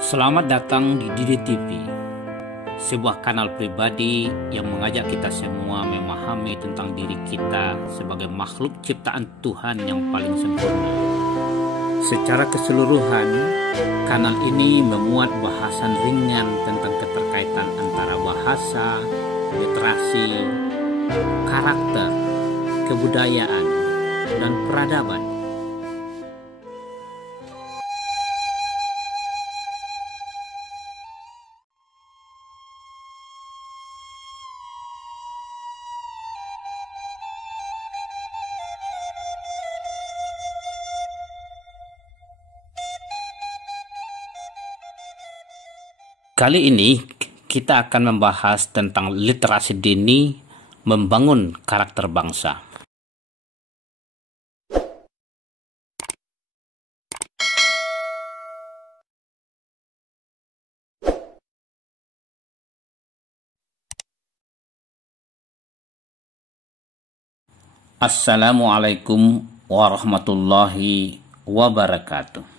Selamat datang di Didi TV, sebuah kanal pribadi yang mengajak kita semua memahami tentang diri kita sebagai makhluk ciptaan Tuhan yang paling sempurna. Secara keseluruhan, kanal ini memuat bahasan ringan tentang keterkaitan antara bahasa, literasi, karakter, kebudayaan, dan peradaban. Kali ini kita akan membahas tentang literasi dini membangun karakter bangsa. Assalamualaikum warahmatullahi wabarakatuh.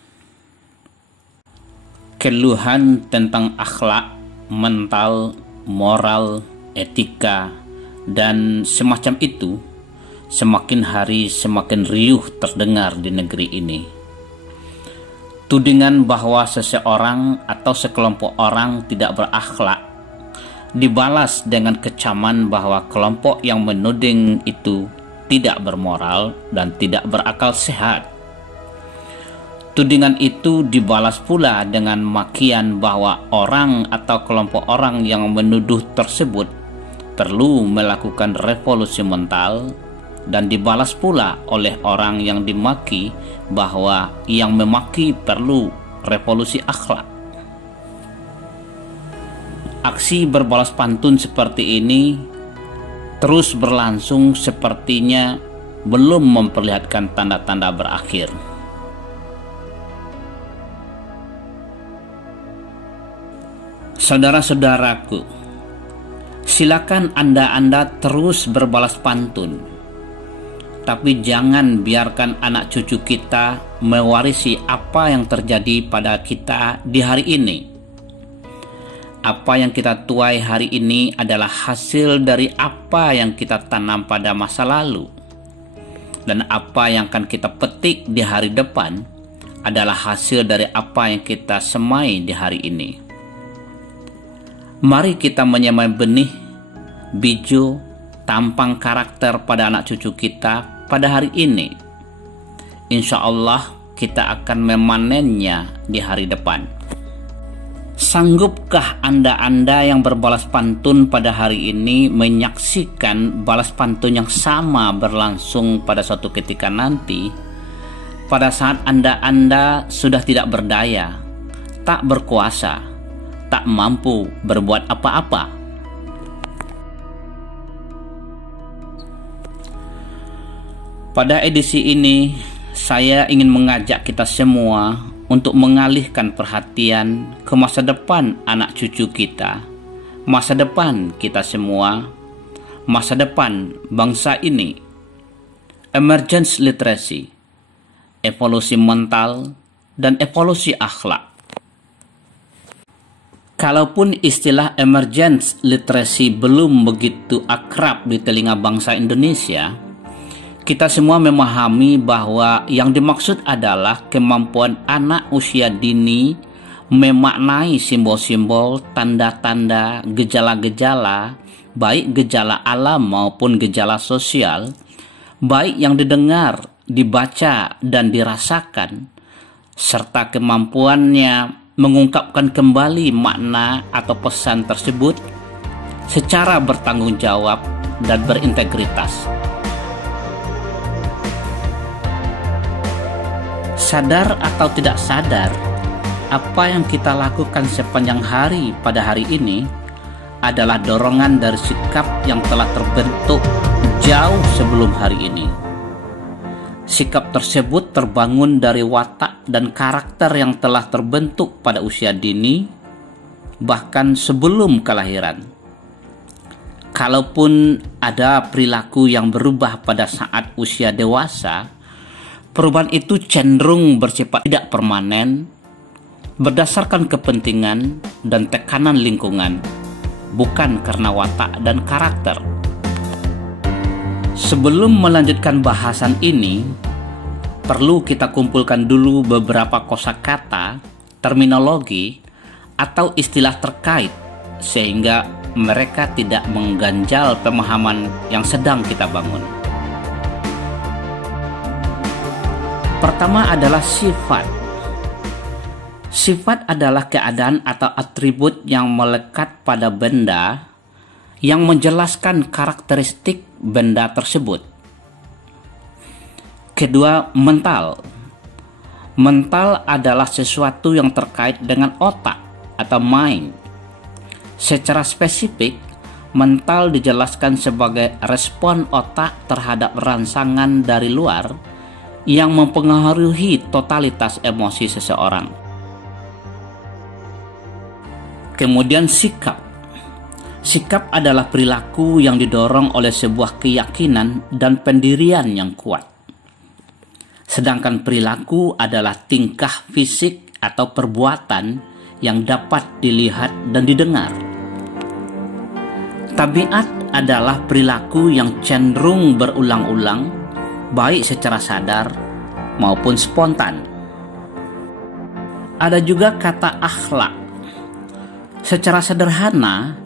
Keluhan tentang akhlak, mental, moral, etika, dan semacam itu semakin hari semakin riuh terdengar di negeri ini. Tudingan bahwa seseorang atau sekelompok orang tidak berakhlak dibalas dengan kecaman bahwa kelompok yang menuding itu tidak bermoral dan tidak berakal sehat. Tudingan itu dibalas pula dengan makian bahwa orang atau kelompok orang yang menuduh tersebut perlu melakukan revolusi mental, dan dibalas pula oleh orang yang dimaki bahwa yang memaki perlu revolusi akhlak. Aksi berbalas pantun seperti ini terus berlangsung, sepertinya belum memperlihatkan tanda-tanda berakhir. Saudara-saudaraku, silakan Anda terus berbalas pantun, tapi jangan biarkan anak cucu kita mewarisi apa yang terjadi pada kita di hari ini. Apa yang kita tuai hari ini adalah hasil dari apa yang kita tanam pada masa lalu, dan apa yang akan kita petik di hari depan adalah hasil dari apa yang kita semai di hari ini. Mari kita menyemai benih, biju, tampang karakter pada anak cucu kita pada hari ini. Insya Allah kita akan memanennya di hari depan. Sanggupkah Anda yang berbalas pantun pada hari ini menyaksikan balas pantun yang sama berlangsung pada suatu ketika nanti, pada saat Anda sudah tidak berdaya, tak berkuasa, tak mampu berbuat apa-apa? Pada edisi ini, saya ingin mengajak kita semua untuk mengalihkan perhatian ke masa depan anak cucu kita, masa depan kita semua, masa depan bangsa ini. Emergence literacy, evolusi mental, dan evolusi akhlak. Kalaupun istilah emergence literacy belum begitu akrab di telinga bangsa Indonesia, kita semua memahami bahwa yang dimaksud adalah kemampuan anak usia dini memaknai simbol-simbol, tanda-tanda, gejala-gejala, baik gejala alam maupun gejala sosial, baik yang didengar, dibaca, dan dirasakan, serta kemampuannya mengungkapkan kembali makna atau pesan tersebut secara bertanggung jawab dan berintegritas. Sadar atau tidak sadar, apa yang kita lakukan sepanjang hari pada hari ini adalah dorongan dari sikap yang telah terbentuk jauh sebelum hari ini. Sikap tersebut terbangun dari watak dan karakter yang telah terbentuk pada usia dini, bahkan sebelum kelahiran. Kalaupun ada perilaku yang berubah pada saat usia dewasa, perubahan itu cenderung bersifat tidak permanen, berdasarkan kepentingan dan tekanan lingkungan, bukan karena watak dan karakter. Sebelum melanjutkan bahasan ini, perlu kita kumpulkan dulu beberapa kosakata, terminologi, atau istilah terkait sehingga mereka tidak mengganjal pemahaman yang sedang kita bangun. Pertama adalah sifat. Sifat adalah keadaan atau atribut yang melekat pada benda yang menjelaskan karakteristik benda tersebut. Kedua, mental. Mental adalah sesuatu yang terkait dengan otak atau mind. Secara spesifik, mental dijelaskan sebagai respon otak terhadap rangsangan dari luar yang mempengaruhi totalitas emosi seseorang. Kemudian sikap. Sikap adalah perilaku yang didorong oleh sebuah keyakinan dan pendirian yang kuat. Sedangkan perilaku adalah tingkah fisik atau perbuatan yang dapat dilihat dan didengar. Tabiat adalah perilaku yang cenderung berulang-ulang, baik secara sadar maupun spontan. Ada juga kata akhlak. Secara sederhana,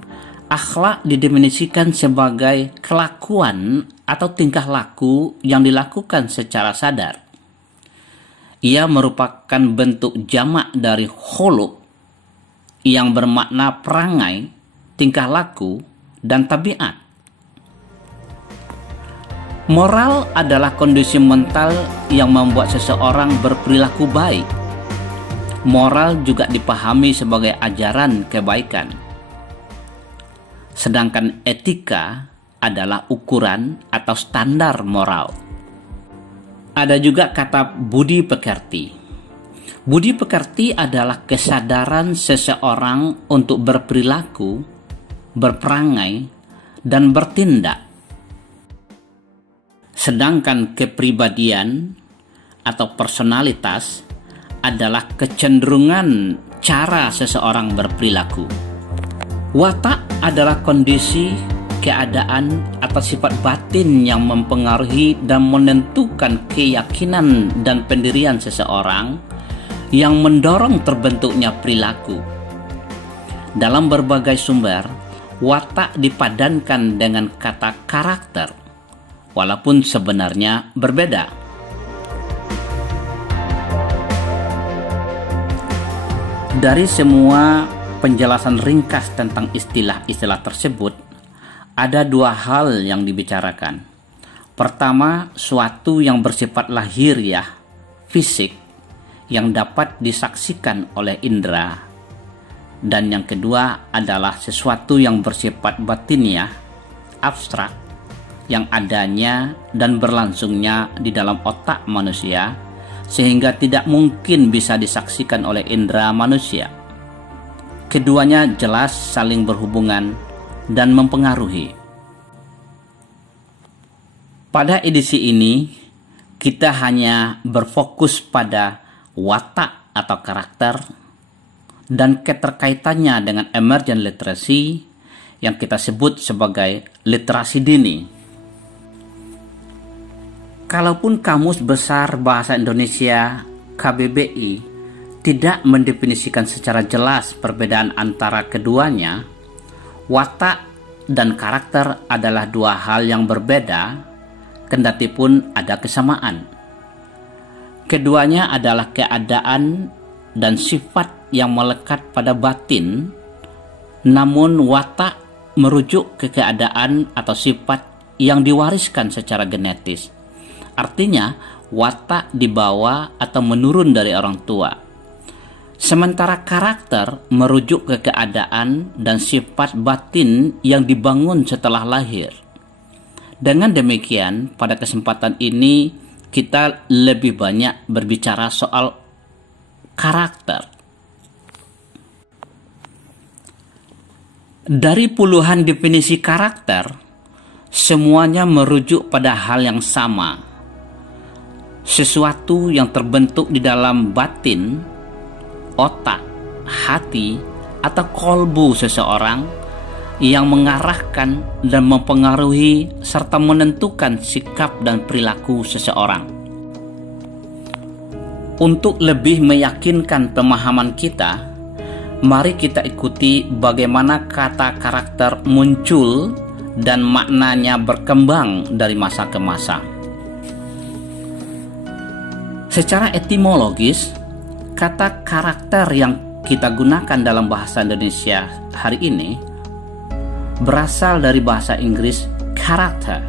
akhlak didefinisikan sebagai kelakuan atau tingkah laku yang dilakukan secara sadar. Ia merupakan bentuk jamak dari khuluq yang bermakna perangai, tingkah laku, dan tabiat. Moral adalah kondisi mental yang membuat seseorang berperilaku baik. Moral juga dipahami sebagai ajaran kebaikan. Sedangkan etika adalah ukuran atau standar moral. Ada juga kata budi pekerti. Budi pekerti adalah kesadaran seseorang untuk berperilaku, berperangai, dan bertindak. Sedangkan kepribadian atau personalitas adalah kecenderungan cara seseorang berperilaku. Watak adalah kondisi, keadaan, atau sifat batin yang mempengaruhi dan menentukan keyakinan dan pendirian seseorang yang mendorong terbentuknya perilaku. Dalam berbagai sumber, watak dipadankan dengan kata karakter, walaupun sebenarnya berbeda. Dari semua penjelasan ringkas tentang istilah-istilah tersebut, ada dua hal yang dibicarakan. Pertama, suatu yang bersifat lahiriah, fisik, yang dapat disaksikan oleh indera. Dan yang kedua adalah sesuatu yang bersifat batiniah, abstrak, yang adanya dan berlangsungnya di dalam otak manusia, sehingga tidak mungkin bisa disaksikan oleh indera manusia. Keduanya jelas saling berhubungan dan mempengaruhi. Pada edisi ini, kita hanya berfokus pada watak atau karakter dan keterkaitannya dengan emergent literacy yang kita sebut sebagai literasi dini. Kalaupun Kamus Besar Bahasa Indonesia KBBI tidak mendefinisikan secara jelas perbedaan antara keduanya, watak dan karakter adalah dua hal yang berbeda, kendati pun ada kesamaan. Keduanya adalah keadaan dan sifat yang melekat pada batin, namun watak merujuk ke keadaan atau sifat yang diwariskan secara genetis. Artinya, watak dibawa atau menurun dari orang tua. Sementara karakter merujuk ke keadaan dan sifat batin yang dibangun setelah lahir. Dengan demikian, pada kesempatan ini kita lebih banyak berbicara soal karakter. Dari puluhan definisi karakter, semuanya merujuk pada hal yang sama. Sesuatu yang terbentuk di dalam batin, otak, hati atau kolbu seseorang yang mengarahkan dan mempengaruhi serta menentukan sikap dan perilaku seseorang. Untuk lebih meyakinkan pemahaman kita, mari kita ikuti bagaimana kata karakter muncul dan maknanya berkembang dari masa ke masa. Secara etimologis, kata karakter yang kita gunakan dalam bahasa Indonesia hari ini berasal dari bahasa Inggris character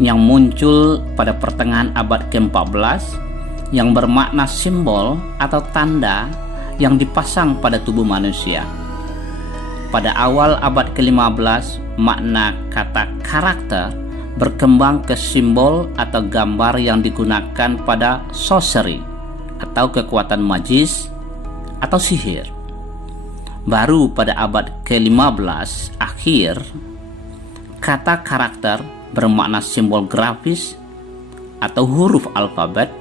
yang muncul pada pertengahan abad ke-14 yang bermakna simbol atau tanda yang dipasang pada tubuh manusia. Pada awal abad ke-15, makna kata karakter berkembang ke simbol atau gambar yang digunakan pada sorcery atau kekuatan magis atau sihir. Baru pada abad ke-15 akhir, kata karakter bermakna simbol grafis atau huruf alfabet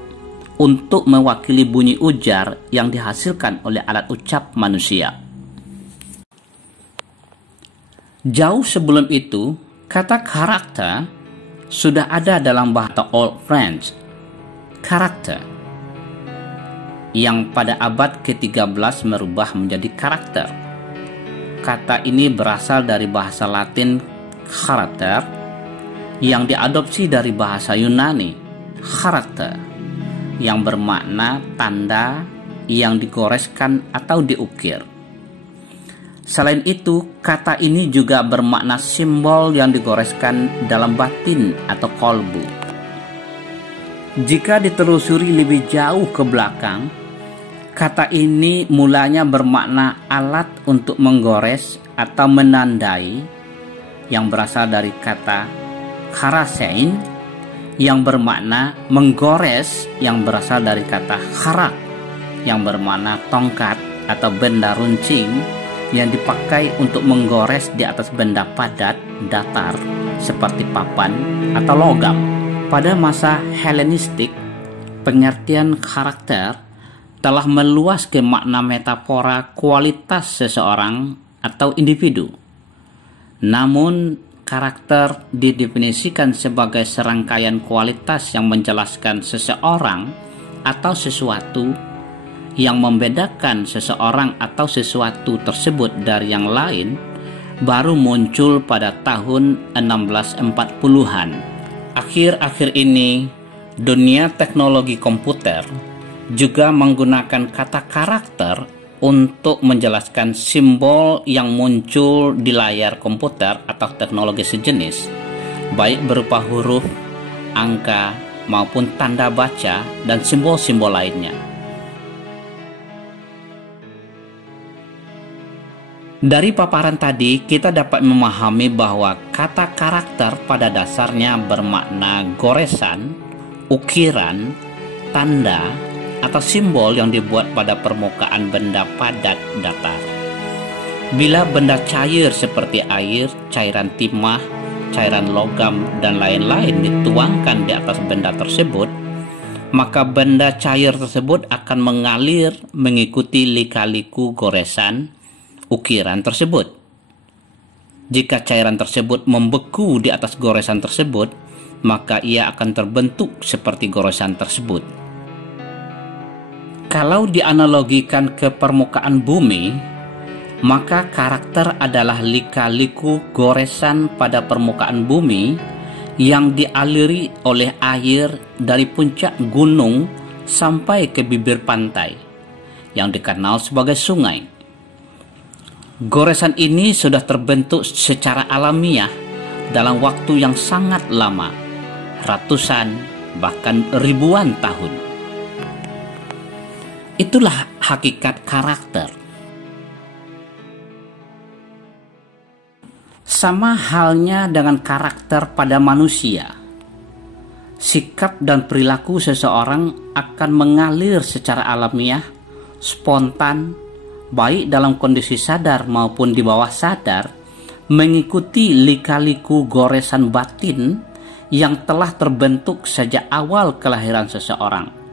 untuk mewakili bunyi ujar yang dihasilkan oleh alat ucap manusia. Jauh sebelum itu, kata karakter sudah ada dalam bahasa Old French, karakter, yang pada abad ke-13 merubah menjadi karakter. Kata ini berasal dari bahasa Latin karakter yang diadopsi dari bahasa Yunani karakter yang bermakna tanda yang digoreskan atau diukir. Selain itu, kata ini juga bermakna simbol yang digoreskan dalam batin atau kolbu. Jika ditelusuri lebih jauh ke belakang, kata ini mulanya bermakna alat untuk menggores atau menandai yang berasal dari kata karasein yang bermakna menggores yang berasal dari kata kharak yang bermakna tongkat atau benda runcing yang dipakai untuk menggores di atas benda padat datar seperti papan atau logam. Pada masa Helenistik, pengertian karakter telah meluas ke makna metafora kualitas seseorang atau individu. Namun, karakter didefinisikan sebagai serangkaian kualitas yang menjelaskan seseorang atau sesuatu, yang membedakan seseorang atau sesuatu tersebut dari yang lain, baru muncul pada tahun 1640-an. Akhir-akhir ini, dunia teknologi komputer juga menggunakan kata karakter untuk menjelaskan simbol yang muncul di layar komputer atau teknologi sejenis, baik berupa huruf, angka, maupun tanda baca dan simbol-simbol lainnya. Dari paparan tadi, kita dapat memahami bahwa kata karakter pada dasarnya bermakna goresan, ukiran, tanda, atau simbol yang dibuat pada permukaan benda padat datar. Bila benda cair seperti air, cairan timah, cairan logam, dan lain-lain dituangkan di atas benda tersebut, maka benda cair tersebut akan mengalir mengikuti lika-liku goresan ukiran tersebut. Jika cairan tersebut membeku di atas goresan tersebut, maka ia akan terbentuk seperti goresan tersebut. Kalau dianalogikan ke permukaan bumi, maka karakter adalah lika-liku goresan pada permukaan bumi yang dialiri oleh air dari puncak gunung sampai ke bibir pantai, yang dikenal sebagai sungai. Goresan ini sudah terbentuk secara alamiah dalam waktu yang sangat lama, ratusan bahkan ribuan tahun. Itulah hakikat karakter. Sama halnya dengan karakter pada manusia, sikap dan perilaku seseorang akan mengalir secara alamiah, spontan, baik dalam kondisi sadar maupun di bawah sadar, mengikuti lika-liku goresan batin yang telah terbentuk sejak awal kelahiran seseorang.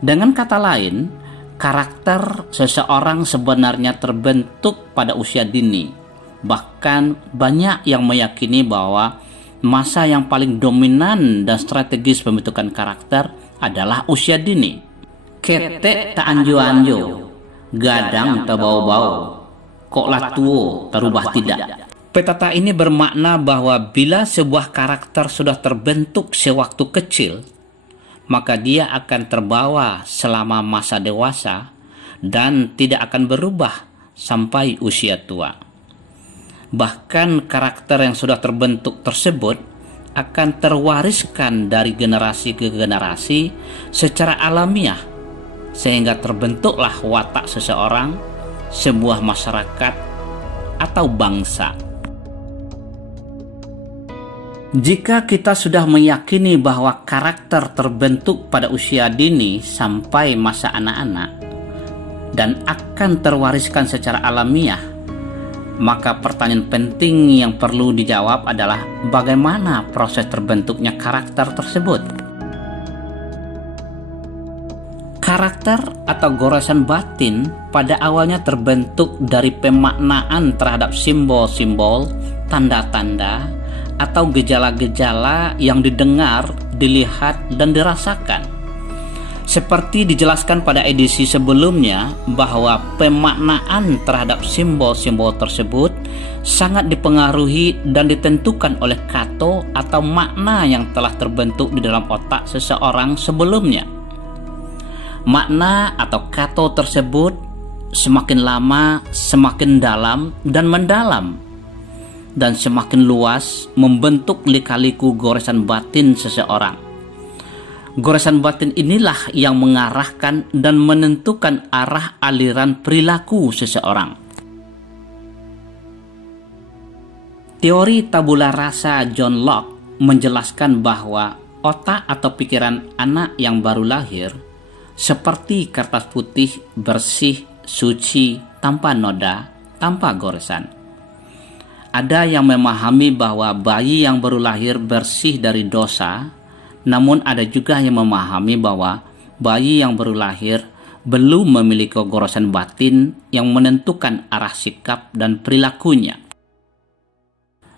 Dengan kata lain, karakter seseorang sebenarnya terbentuk pada usia dini. Bahkan banyak yang meyakini bahwa masa yang paling dominan dan strategis pembentukan karakter adalah usia dini. Ketek tak anjo-anjo, gadang tak bau-bau, kok lah tuo terubah tidak. Petata ini bermakna bahwa bila sebuah karakter sudah terbentuk sewaktu kecil, maka dia akan terbawa selama masa dewasa dan tidak akan berubah sampai usia tua. Bahkan karakter yang sudah terbentuk tersebut akan terwariskan dari generasi ke generasi secara alamiah, sehingga terbentuklah watak seseorang, sebuah masyarakat, atau bangsa. Jika kita sudah meyakini bahwa karakter terbentuk pada usia dini sampai masa anak-anak dan akan terwariskan secara alamiah, maka pertanyaan penting yang perlu dijawab adalah bagaimana proses terbentuknya karakter tersebut. Karakter atau goresan batin pada awalnya terbentuk dari pemaknaan terhadap simbol-simbol, tanda-tanda, atau gejala-gejala yang didengar, dilihat, dan dirasakan. Seperti dijelaskan pada edisi sebelumnya bahwa pemaknaan terhadap simbol-simbol tersebut sangat dipengaruhi dan ditentukan oleh kato atau makna yang telah terbentuk di dalam otak seseorang sebelumnya. Makna atau kato tersebut semakin lama semakin dalam dan mendalam, dan semakin luas membentuk lika-liku goresan batin seseorang. Goresan batin inilah yang mengarahkan dan menentukan arah aliran perilaku seseorang. Teori tabula rasa John Locke menjelaskan bahwa otak atau pikiran anak yang baru lahir seperti kertas putih bersih, suci, tanpa noda, tanpa goresan. Ada yang memahami bahwa bayi yang baru lahir bersih dari dosa, namun ada juga yang memahami bahwa bayi yang baru lahir belum memiliki goresan batin yang menentukan arah sikap dan perilakunya.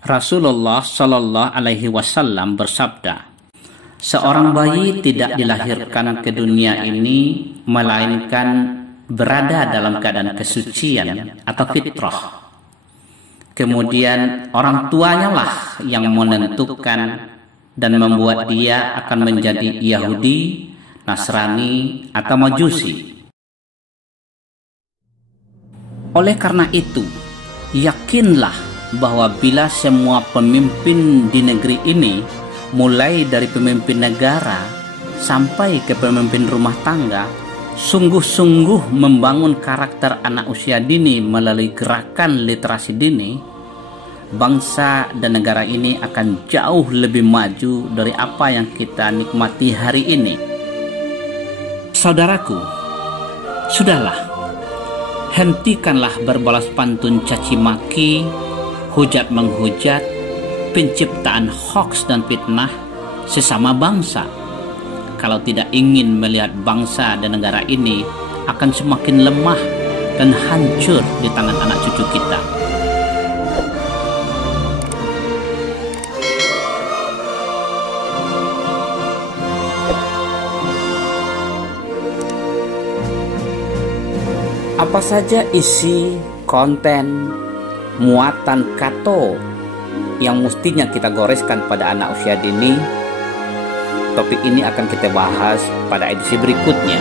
Rasulullah Shallallahu Alaihi Wasallam bersabda, seorang bayi tidak dilahirkan ke dunia ini melainkan berada dalam keadaan kesucian atau fitrah. Kemudian orang tuanya lah yang menentukan dan membuat dia akan menjadi Yahudi, Nasrani, atau Majusi. Oleh karena itu, yakinlah bahwa bila semua pemimpin di negeri ini, mulai dari pemimpin negara sampai ke pemimpin rumah tangga, sungguh-sungguh membangun karakter anak usia dini melalui gerakan literasi dini, bangsa dan negara ini akan jauh lebih maju dari apa yang kita nikmati hari ini. Saudaraku, sudahlah, hentikanlah berbalas pantun caci maki, hujat menghujat, penciptaan hoaks dan fitnah sesama bangsa. Kalau tidak ingin melihat bangsa dan negara ini akan semakin lemah dan hancur di tangan anak cucu kita. Apa saja isi, konten, muatan kato yang mestinya kita goreskan pada anak usia dini? Topik ini akan kita bahas pada edisi berikutnya.